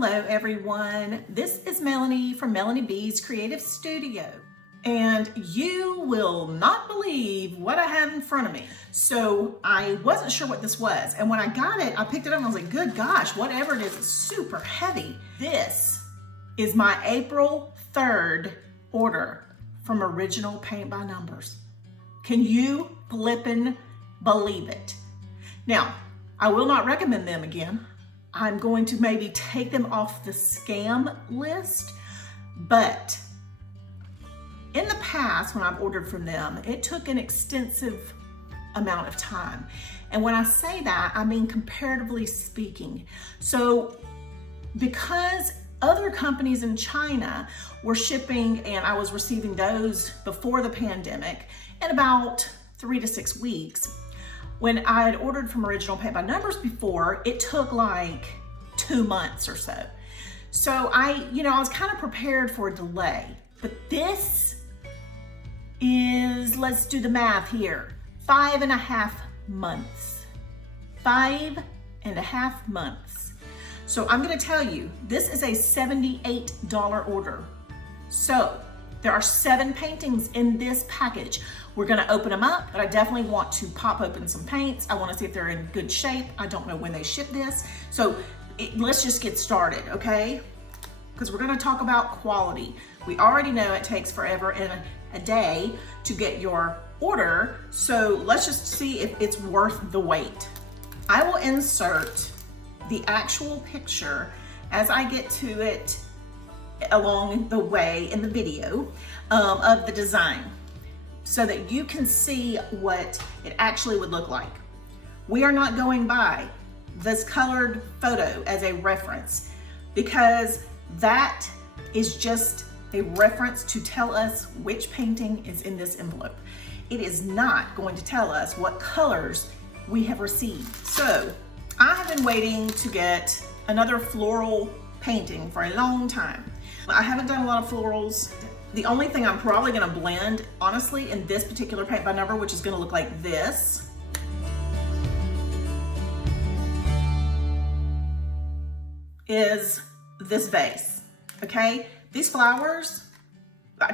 Hello everyone, this is Melanie from Melanie B's Creative Studio, and you will not believe what I have in front of me. So I wasn't sure what this was, and when I got it, I picked it up and I was like, good gosh, whatever it is, it's super heavy. This is my April 3rd order from Original Paint by Numbers. Can you flippin' believe it? Now, I will not recommend them again. I'm going to maybe take them off the scam list, but in the past when I've ordered from them, it took an extensive amount of time. And when I say that, I mean comparatively speaking. So because other companies in China were shipping and I was receiving those before the pandemic in about 3 to 6 weeks, when I had ordered from Original Paint by Numbers before, it took like 2 months or so. So I was kind of prepared for a delay, but this is, let's do the math here, 5.5 months. 5.5 months. So I'm gonna tell you, this is a $78 order. So there are 7 paintings in this package. We're gonna open them up, but I definitely want to pop open some paints. I wanna see if they're in good shape. I don't know when they ship this. So let's just get started, okay? Because we're gonna talk about quality. We already know it takes forever and a day to get your order. So let's just see if it's worth the wait. I will insert the actual picture as I get to it along the way in the video of the design, so that you can see what it actually would look like. We are not going by this colored photo as a reference, because that is just a reference to tell us which painting is in this envelope. It is not going to tell us what colors we have received. So I have been waiting to get another floral painting for a long time. I haven't done a lot of florals. The only thing I'm probably gonna blend, honestly, in this particular paint by number, which is gonna look like this, is this vase, okay? These flowers,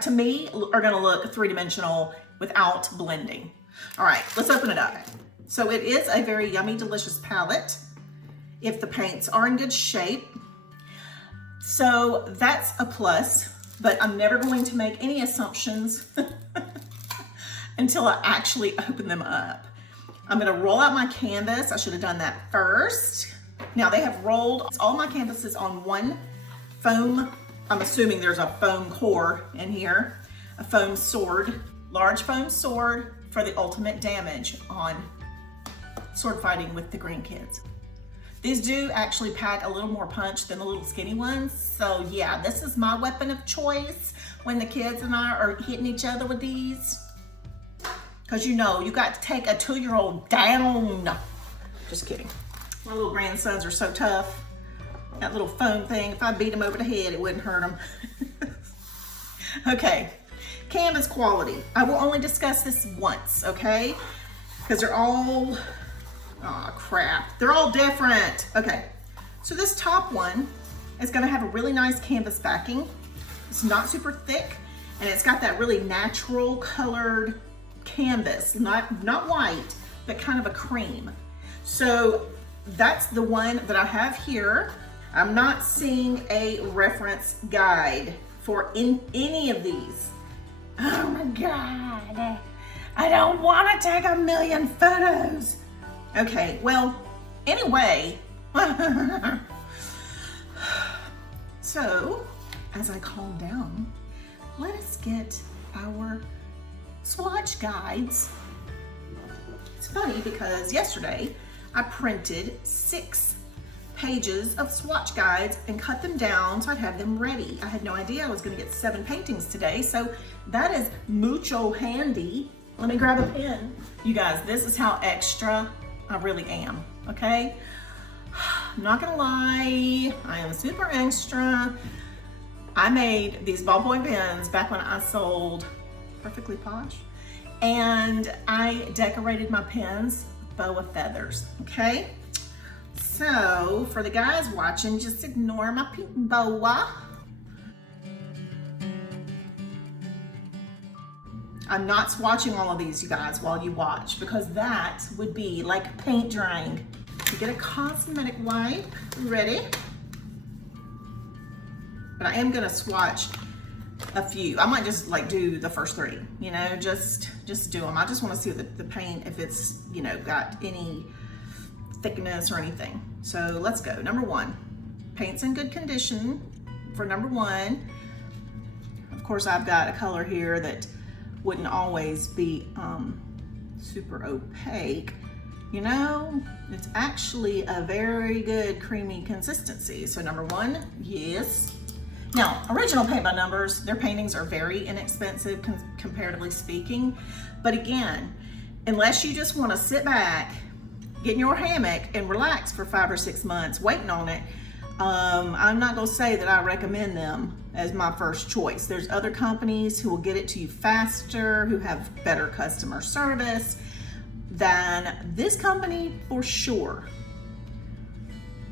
to me, are gonna look 3-dimensional without blending. All right, let's open it up. So it is a very yummy, delicious palette if the paints are in good shape. So that's a plus, but I'm never going to make any assumptions until I actually open them up. I'm gonna roll out my canvas. I should have done that first. Now they have rolled all my canvases on one foam. I'm assuming there's a foam core in here, a foam sword, large foam sword for the ultimate damage on sword fighting with the grandkids. These do actually pack a little more punch than the little skinny ones. So yeah, this is my weapon of choice when the kids and I are hitting each other with these. Cause you got to take a 2-year-old down. Just kidding. My little grandsons are so tough. That little foam thing, if I beat them over the head, it wouldn't hurt them. Okay, canvas quality. I will only discuss this once, okay? Because they're all, oh crap, they're all different. Okay, so this top one is gonna have a really nice canvas backing. It's not super thick, and it's got that really natural colored canvas, not white, but kind of a cream. So that's the one that I have here. I'm not seeing a reference guide for any of these. Oh my God, I don't wanna take 1,000,000 photos. Okay, well, anyway, so as I calm down, let us get our swatch guides. It's funny because yesterday I printed 6 pages of swatch guides and cut them down so I'd have them ready. I had no idea I was gonna get 7 paintings today, so that is mucho handy. Let me grab a pen. You guys, this is how extra I really am, okay? I'm not gonna lie, I am super extra. I made these ballpoint pens back when I sold Perfectly Posh, and I decorated my pens with boa feathers, okay? So for the guys watching, just ignore my pink boa. I'm not swatching all of these, you guys, while you watch, because that would be like paint drying. You get a cosmetic wipe, ready? But I am gonna swatch a few. I might just like do the first three, you know, just do them. I just wanna see the paint, if it's, you know, got any thickness or anything. So let's go. Number one, paint's in good condition for number one. Of course, I've got a color here that wouldn't always be super opaque. You know, it's actually a very good creamy consistency. So number one, yes. Now, Original Paint by Numbers, their paintings are very inexpensive comparatively speaking. But again, unless you just wanna sit back, get in your hammock and relax for 5 or 6 months waiting on it, I'm not gonna say that I recommend them as my first choice. There's other companies who will get it to you faster, who have better customer service than this company for sure.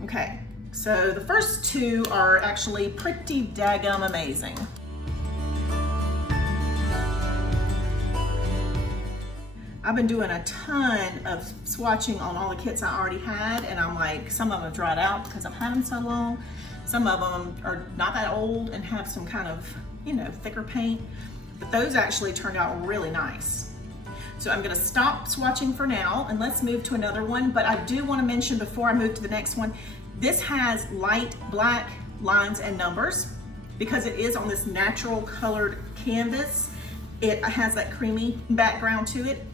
Okay, so the first two are actually pretty daggum amazing. I've been doing a ton of swatching on all the kits I already had, and I'm like, some of them have dried out because I've had them so long. Some of them are not that old and have some kind of, you know, thicker paint, but those actually turned out really nice. So I'm gonna stop swatching for now and let's move to another one. But I do wanna mention before I move to the next one, this has light black lines and numbers because it is on this natural colored canvas. It has that creamy background to it.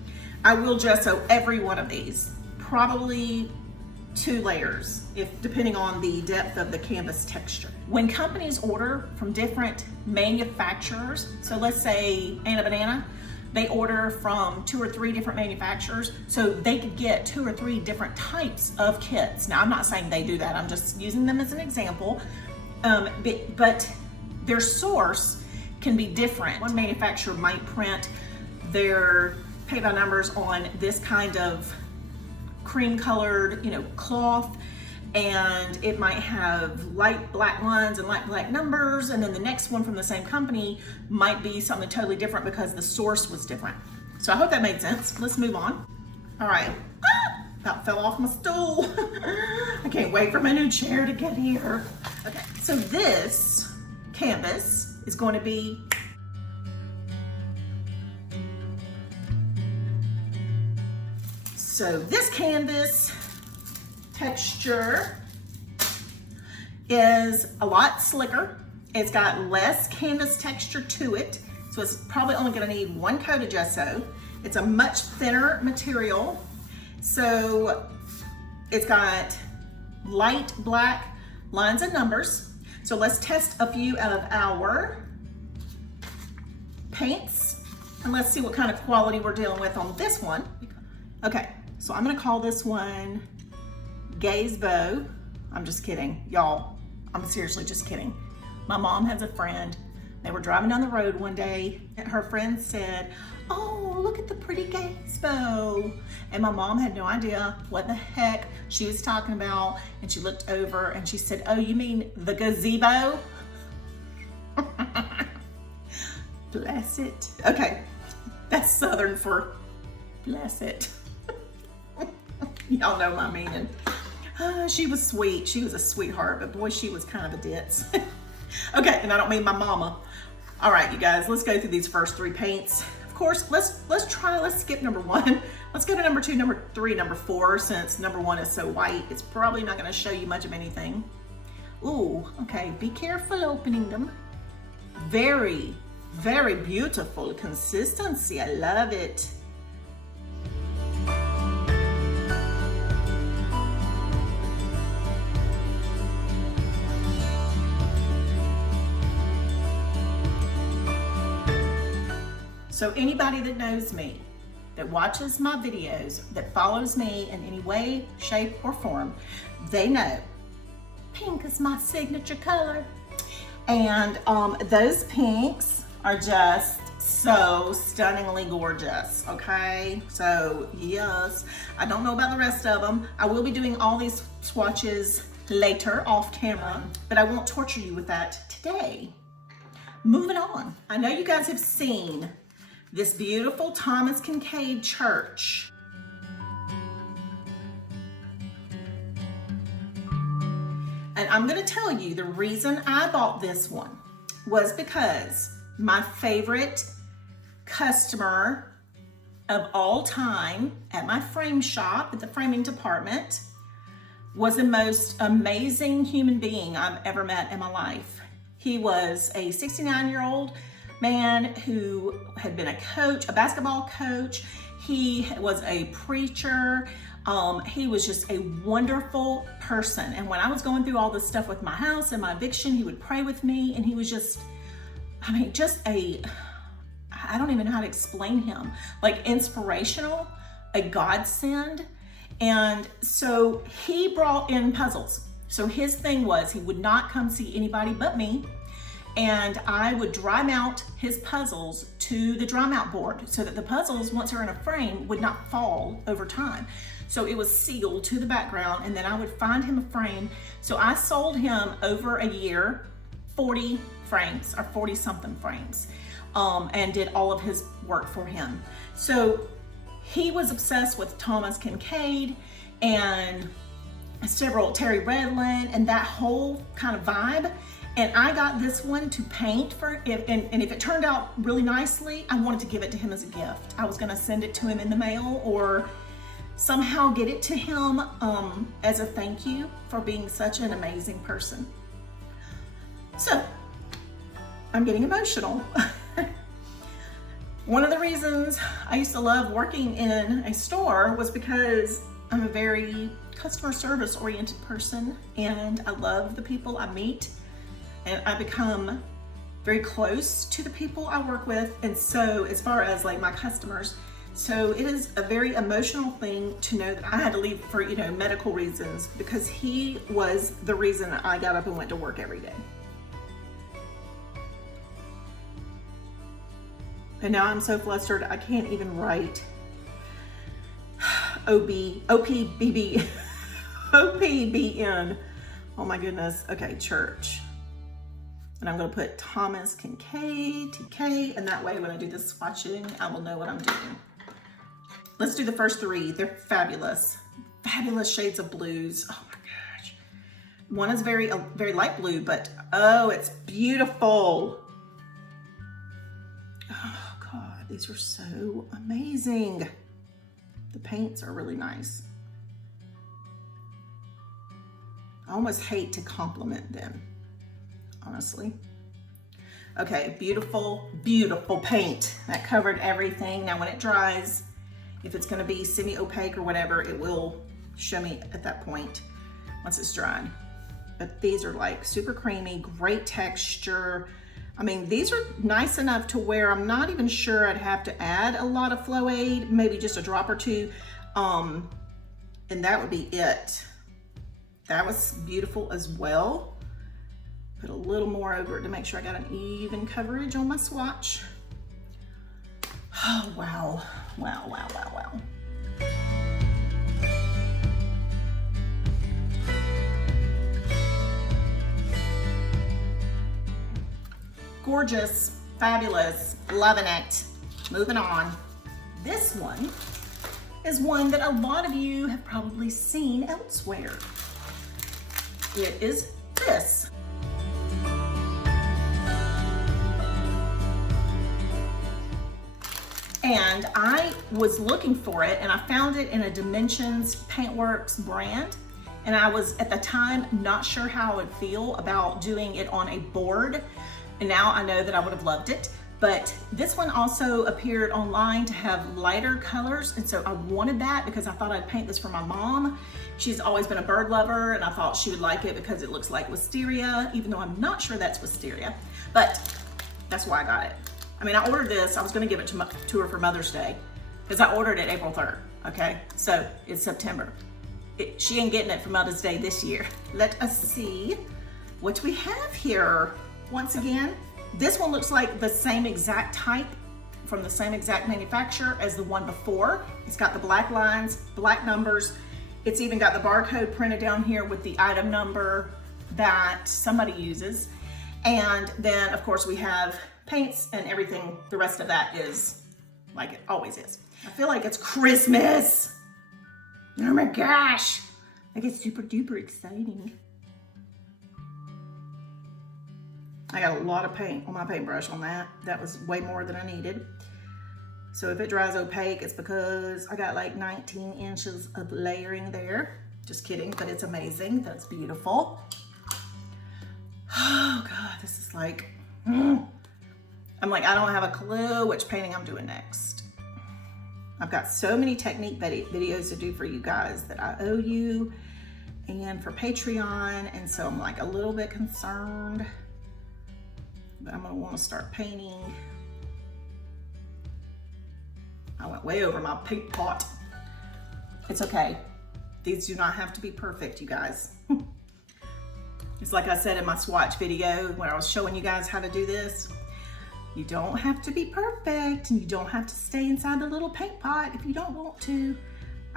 I will gesso every one of these, probably 2 layers, depending on the depth of the canvas texture. When companies order from different manufacturers, so let's say Anna Banana, they order from 2 or 3 different manufacturers, so they could get 2 or 3 different types of kits. Now, I'm not saying they do that, I'm just using them as an example, but their source can be different. One manufacturer might print their paint by numbers on this kind of cream colored, you know, cloth, and it might have light black lines and light black numbers, and then the next one from the same company might be something totally different because the source was different. So I hope that made sense. Let's move on. All right, about fell off my stool. I can't wait for my new chair to get here. Okay, so this canvas is going to be this canvas texture is a lot slicker. It's got less canvas texture to it, so it's probably only gonna need 1 coat of gesso. It's a much thinner material, so it's got light black lines and numbers. So let's test a few of our paints, and let's see what kind of quality we're dealing with on this one. Okay. So I'm gonna call this one Gaze Bow. I'm just kidding, y'all. I'm seriously just kidding. My mom has a friend. They were driving down the road one day and her friend said, "Oh, look at the pretty gaze bow." And my mom had no idea what the heck she was talking about. And she looked over and she said, "Oh, you mean the gazebo?" Bless it. Okay, that's Southern for bless it. Y'all know my meaning. She was sweet. She was a sweetheart, but boy, she was kind of a ditz. Okay, and I don't mean my mama. All right, you guys, let's go through these first 3 paints. Of course, let's skip number 1. Let's go to number 2, number 3, number 4, since number 1 is so white. It's probably not gonna show you much of anything. Ooh, okay, be careful opening them. Very, very beautiful consistency. I love it. So anybody that knows me, that watches my videos, that follows me in any way, shape, or form, they know pink is my signature color. And those pinks are just so stunningly gorgeous, okay? So yes, I don't know about the rest of them. I will be doing all these swatches later off camera, but I won't torture you with that today. Moving on. I know you guys have seen this beautiful Thomas Kinkade church. And I'm gonna tell you the reason I bought this one was because my favorite customer of all time at my frame shop, at the framing department, was the most amazing human being I've ever met in my life. He was a 69-year-old man who had been a coach, a basketball coach. He was a preacher. He was just a wonderful person. And when I was going through all this stuff with my house and my eviction, he would pray with me, and he was just, I mean, just I don't even know how to explain him, like inspirational, a godsend. And so he brought in puzzles. So his thing was he would not come see anybody but me, and I would dry mount his puzzles to the dry mount board so that the puzzles, once they're in a frame, would not fall over time. So it was sealed to the background, and then I would find him a frame. So I sold him over a year 40 frames, or 40 something frames, and did all of his work for him. So he was obsessed with Thomas Kinkade and several Terry Redlin and that whole kind of vibe. And I got this one to paint for, and if it turned out really nicely, I wanted to give it to him as a gift. I was gonna send it to him in the mail or somehow get it to him as a thank you for being such an amazing person. So, I'm getting emotional. One of the reasons I used to love working in a store was because I'm a very customer service oriented person, and I love the people I meet, and I become very close to the people I work with. And so as far as like my customers, so it is a very emotional thing to know that I had to leave for, medical reasons, because he was the reason I got up and went to work every day. And now I'm so flustered, I can't even write OPBN. Oh my goodness. Okay, church. And I'm gonna put Thomas Kinkade, TK, and that way when I do the swatching, I will know what I'm doing. Let's do the first three. They're fabulous. Fabulous shades of blues. Oh my gosh. One is very light blue, but oh, it's beautiful. Oh God, these are so amazing. The paints are really nice. I almost hate to compliment them, honestly. Okay, beautiful, beautiful paint. That covered everything. Now when it dries, if it's gonna be semi-opaque or whatever, it will show me at that point once it's dried. But these are like super creamy, great texture. I mean, these are nice enough to where I'm not even sure I'd have to add a lot of flow aid, maybe just a drop or two, and that would be it. That was beautiful as well. Put a little more over it to make sure I got an even coverage on my swatch. Oh, wow. Wow, wow, wow, wow. Gorgeous, fabulous, loving it. Moving on. This one is one that a lot of you have probably seen elsewhere. It is this. And I was looking for it, and I found it in a Dimensions Paintworks brand. And I was at the time not sure how I would feel about doing it on a board. And now I know that I would have loved it. But this one also appeared online to have lighter colors. And so I wanted that because I thought I'd paint this for my mom. She's always been a bird lover, and I thought she would like it because it looks like wisteria, even though I'm not sure that's wisteria, but that's why I got it. I mean, I ordered this, I was gonna give it to her for Mother's Day, because I ordered it April 3rd, okay? So it's September. She ain't getting it for Mother's Day this year. Let us see what we have here. Once again, this one looks like the same exact type from the same exact manufacturer as the one before. It's got the black lines, black numbers. It's even got the barcode printed down here with the item number that somebody uses. And then of course we have paints and everything. The rest of that is like it always is. I feel like it's Christmas. Oh my gosh. Like it's super duper exciting. I got a lot of paint on my paintbrush on that. That was way more than I needed. So if it dries opaque, it's because I got like 19 inches of layering there. Just kidding, but it's amazing. That's beautiful. Oh God, this is like, I'm like, I don't have a clue which painting I'm doing next. I've got so many technique videos to do for you guys that I owe you and for Patreon. And so I'm like a little bit concerned, but I'm gonna wanna start painting. I went way over my paint pot. It's okay. These do not have to be perfect, you guys. It's like I said in my swatch video when I was showing you guys how to do this. You don't have to be perfect and you don't have to stay inside the little paint pot if you don't want to.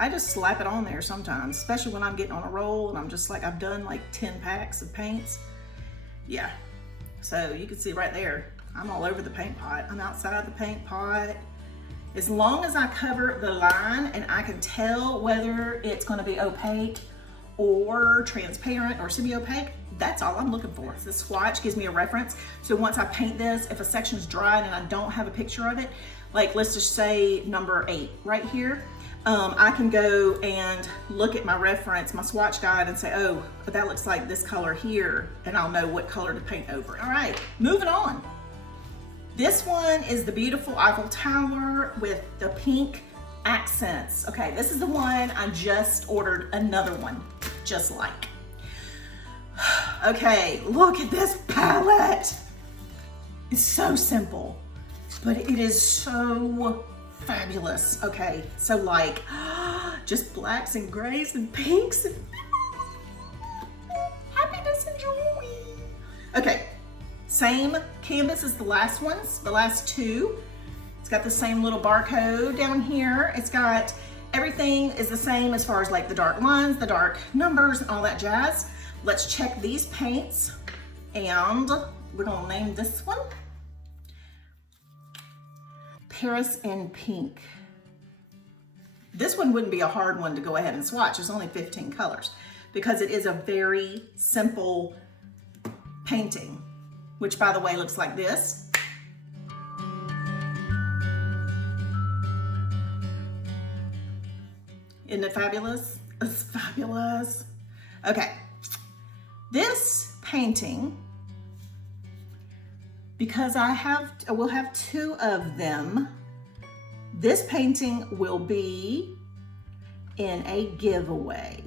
I just slap it on there sometimes, especially when I'm getting on a roll and I'm just like, I've done like 10 packs of paints. Yeah, so you can see right there, I'm all over the paint pot. I'm outside the paint pot. As long as I cover the line and I can tell whether it's gonna be opaque or transparent or semi-opaque, that's all I'm looking for. The swatch gives me a reference. So once I paint this, if a section's dried and I don't have a picture of it, like let's just say number 8 right here, I can go and look at my reference, my swatch guide, and say, oh, that looks like this color here, and I'll know what color to paint over. All right, moving on. This one is the beautiful Eiffel Tower with the pink accents. Okay, this is the one I just ordered another one, just like. Okay, look at this palette. It's so simple, but it is so fabulous. Okay, so like just blacks and grays and pinks and happiness and joy. Okay, same canvas as the last ones, the last two. It's got the same little barcode down here. It's got, everything is the same as far as like the dark lines, the dark numbers and all that jazz. Let's check these paints and we're gonna name this one Paris in Pink. This one wouldn't be a hard one to go ahead and swatch. There's only 15 colors because it is a very simple painting, which by the way looks like this. Isn't it fabulous? It's fabulous. Okay, this painting, because I will have 2 of them, this painting will be in a giveaway.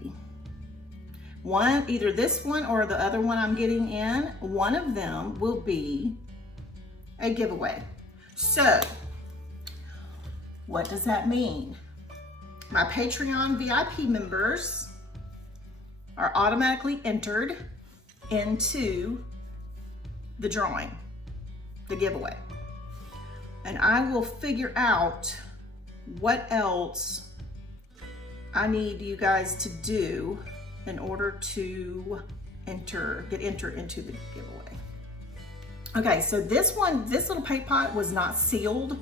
One, either this one or the other one I'm getting in, one of them will be a giveaway. So, what does that mean? My Patreon VIP members are automatically entered into the drawing, the giveaway. And I will figure out what else I need you guys to do in order to get entered into the giveaway. Okay, so this one, this little paint pot was not sealed.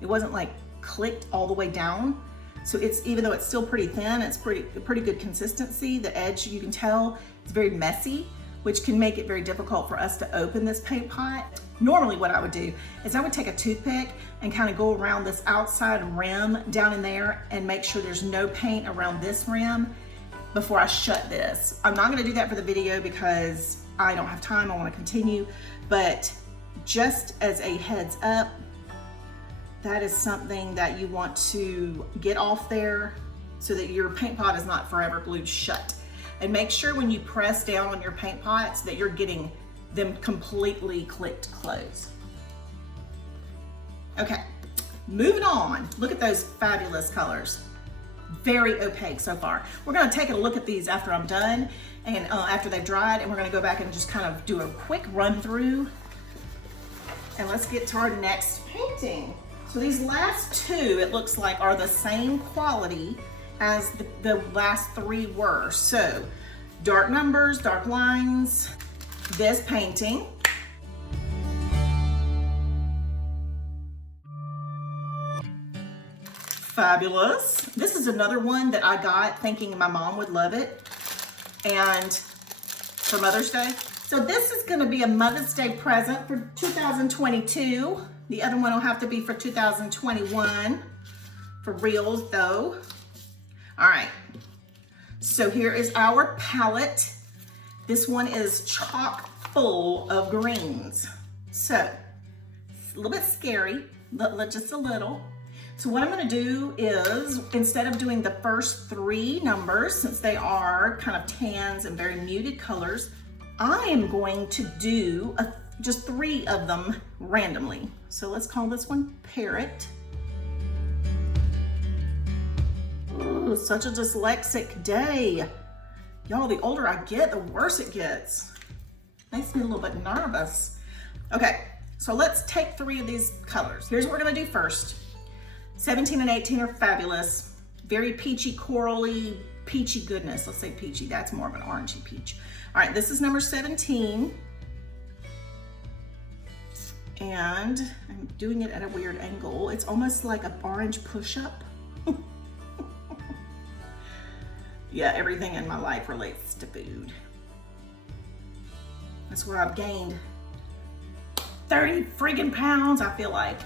It wasn't like clicked all the way down. So it's, even though it's still pretty thin, it's pretty good consistency. The edge, you can tell, it's very messy, which can make it very difficult for us to open this paint pot. Normally what I would do is I would take a toothpick and kind of go around this outside rim down in there and make sure there's no paint around this rim before I shut this. I'm not gonna do that for the video because I don't have time, I wanna continue, but just as a heads up, that is something that you want to get off there so that your paint pot is not forever glued shut. And make sure when you press down on your paint pots that you're getting them completely clicked closed. Okay, moving on. Look at those fabulous colors. Very opaque so far. We're gonna take a look at these after I'm done and after they've dried, and we're gonna go back and just kind of do a quick run through. And let's get to our next painting. So these last two, it looks like, are the same quality as the last three were. So dark numbers, dark lines, this painting. Fabulous. This is another one that I got thinking my mom would love it, and for Mother's Day. So this is gonna be a Mother's Day present for 2022. The other one will have to be for 2021, for reals though. All right, so here is our palette. This one is chock full of greens. So, it's a little bit scary, just a little. So what I'm gonna do is, instead of doing the first three numbers, since they are kind of tans and very muted colors, I am going to do just three of them randomly. So let's call this one Parrot. Ooh, such a dyslexic day. Y'all, the older I get, the worse it gets. Makes me a little bit nervous. Okay, so let's take three of these colors. Here's what we're gonna do first. 17 and 18 are fabulous. Very peachy, corally, peachy goodness. Let's say peachy, that's more of an orangey peach. All right, this is number 17. And I'm doing it at a weird angle. It's almost like an orange push-up. Yeah, everything in my life relates to food. That's where I've gained 30 friggin' pounds, I feel like.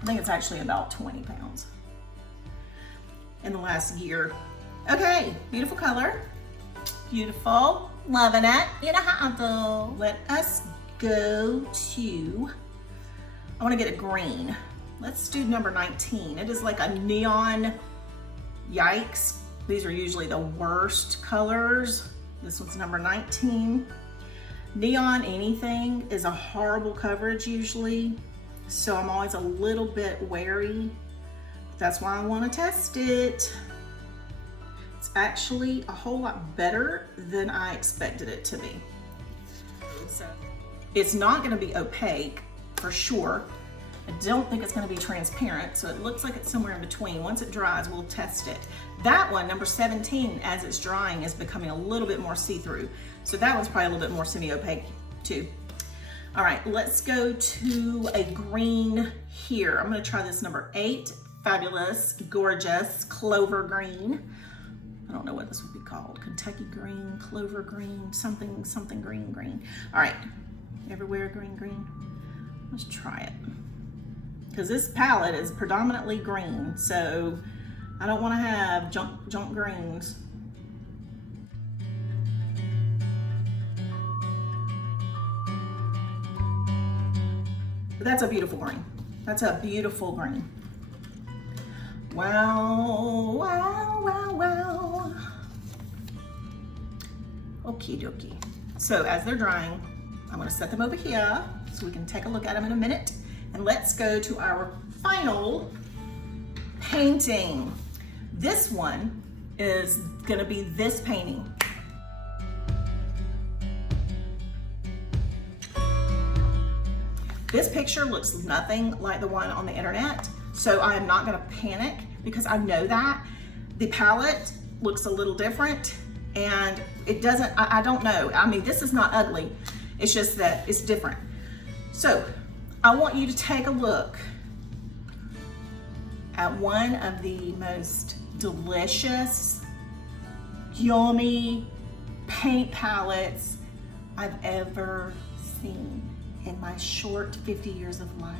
I think it's actually about 20 pounds in the last year. Okay, beautiful color. Beautiful, loving it. You know how I do. Let us go to, I wanna get a green. Let's do number 19. It is like a neon, yikes. These are usually the worst colors. This one's number 19. Neon anything is a horrible coverage usually. So I'm always a little bit wary. That's why I want to test it. It's actually a whole lot better than I expected it to be. So it's not going to be opaque for sure. I don't think it's going to be transparent, so it looks like it's somewhere in between. Once it dries, we'll test it. That one, number 17, as it's drying, is becoming a little bit more see-through. So that one's probably a little bit more semi-opaque too. All right, let's go to a green here. I'm gonna try this number 8, fabulous, gorgeous, clover green. I don't know what this would be called. Kentucky green, clover green, something green. All right, everywhere green. Let's try it. Because this palette is predominantly green, so I don't wanna have junk greens. That's a beautiful green. That's a beautiful green. Wow. Okie dokie. So as they're drying, I'm gonna set them over here so we can take a look at them in a minute. And let's go to our final painting. This one is gonna be this painting. This picture looks nothing like the one on the internet, so I am not gonna panic because I know that. The palette looks a little different and it doesn't, I don't know. I mean, this is not ugly. It's just that it's different. So I want you to take a look at one of the most delicious, yummy paint palettes I've ever seen in my short 50 years of life.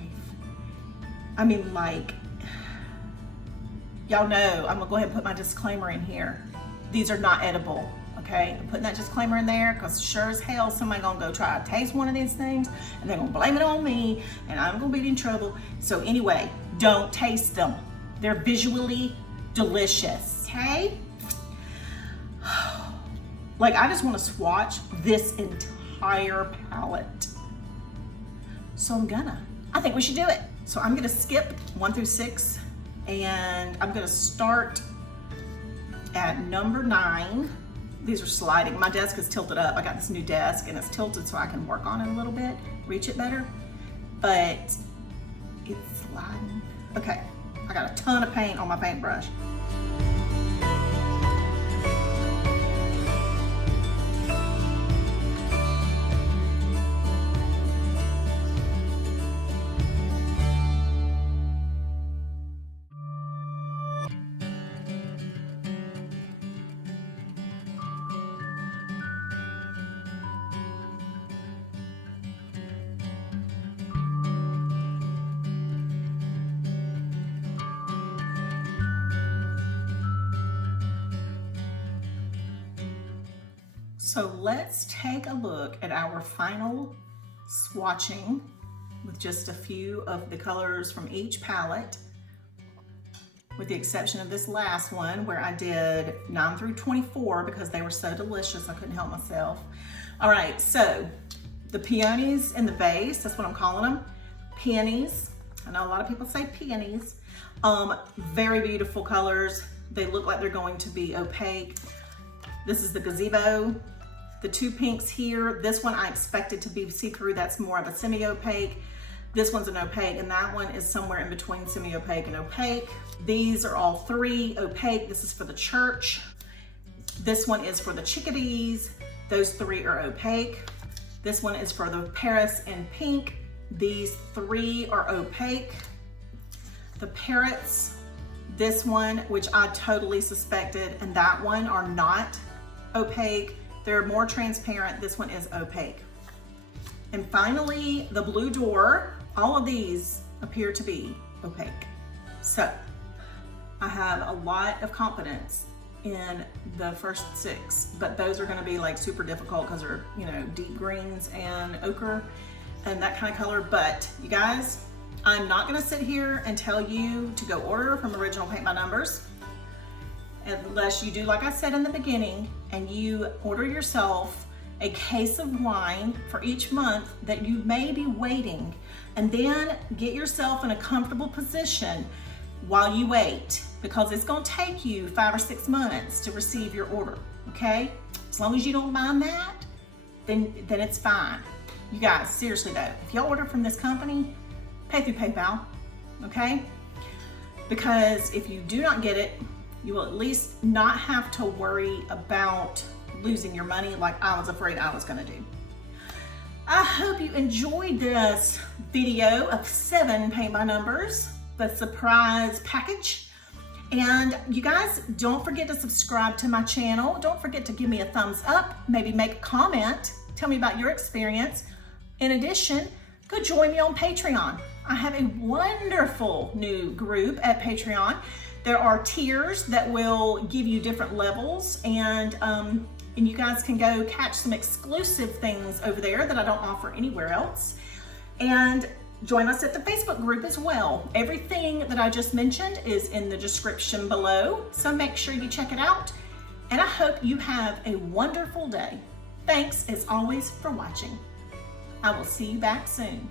I mean, like, y'all know, I'm gonna go ahead and put my disclaimer in here. These are not edible, okay? I'm putting that disclaimer in there because sure as hell somebody gonna go try to taste one of these things and they're gonna blame it on me and I'm gonna be in trouble. So anyway, don't taste them. They're visually delicious, okay? Like, I just wanna swatch this entire palette. So I think we should do it. So I'm gonna skip 1 through 6 and I'm gonna start at number 9. These are sliding. My desk is tilted up. I got this new desk and it's tilted so I can work on it a little bit, reach it better, but it's sliding. Okay, I got a ton of paint on my paintbrush. So let's take a look at our final swatching with just a few of the colors from each palette, with the exception of this last one where I did 9 through 24 because they were so delicious I couldn't help myself. All right, so the peonies in the vase, that's what I'm calling them, peonies. I know a lot of people say peonies. Very beautiful colors. They look like they're going to be opaque. This is the gazebo. The two pinks here, this one I expected to be see-through. That's more of a semi-opaque. This one's an opaque, and that one is somewhere in between semi-opaque and opaque. These are all three opaque. This is for the church. This one is for the chickadees. Those three are opaque. This one is for the Paris in pink. These three are opaque. The parrots, this one, which I totally suspected, and that one are not opaque. They're more transparent. This one is opaque. And finally, the blue door. All of these appear to be opaque. So I have a lot of confidence in the first 6, but those are gonna be like super difficult because they're, you know, deep greens and ochre and that kind of color. But you guys, I'm not gonna sit here and tell you to go order from Original Paint by Numbers unless you do like I said in the beginning and you order yourself a case of wine for each month that you may be waiting, and then get yourself in a comfortable position while you wait, because it's going to take you 5 or 6 months to receive your order, okay? As long as you don't mind that, then it's fine. You guys, seriously though, if y'all order from this company, pay through PayPal, okay? Because if you do not get it, you will at least not have to worry about losing your money like I was afraid I was gonna do. I hope you enjoyed this video of 7 paint by numbers, the surprise package. And you guys, don't forget to subscribe to my channel. Don't forget to give me a thumbs up, maybe make a comment, tell me about your experience. In addition, go join me on Patreon. I have a wonderful new group at Patreon. There are tiers that will give you different levels, and you guys can go catch some exclusive things over there that I don't offer anywhere else. And join us at the Facebook group as well. Everything that I just mentioned is in the description below, so make sure you check it out. And I hope you have a wonderful day. Thanks as always for watching. I will see you back soon.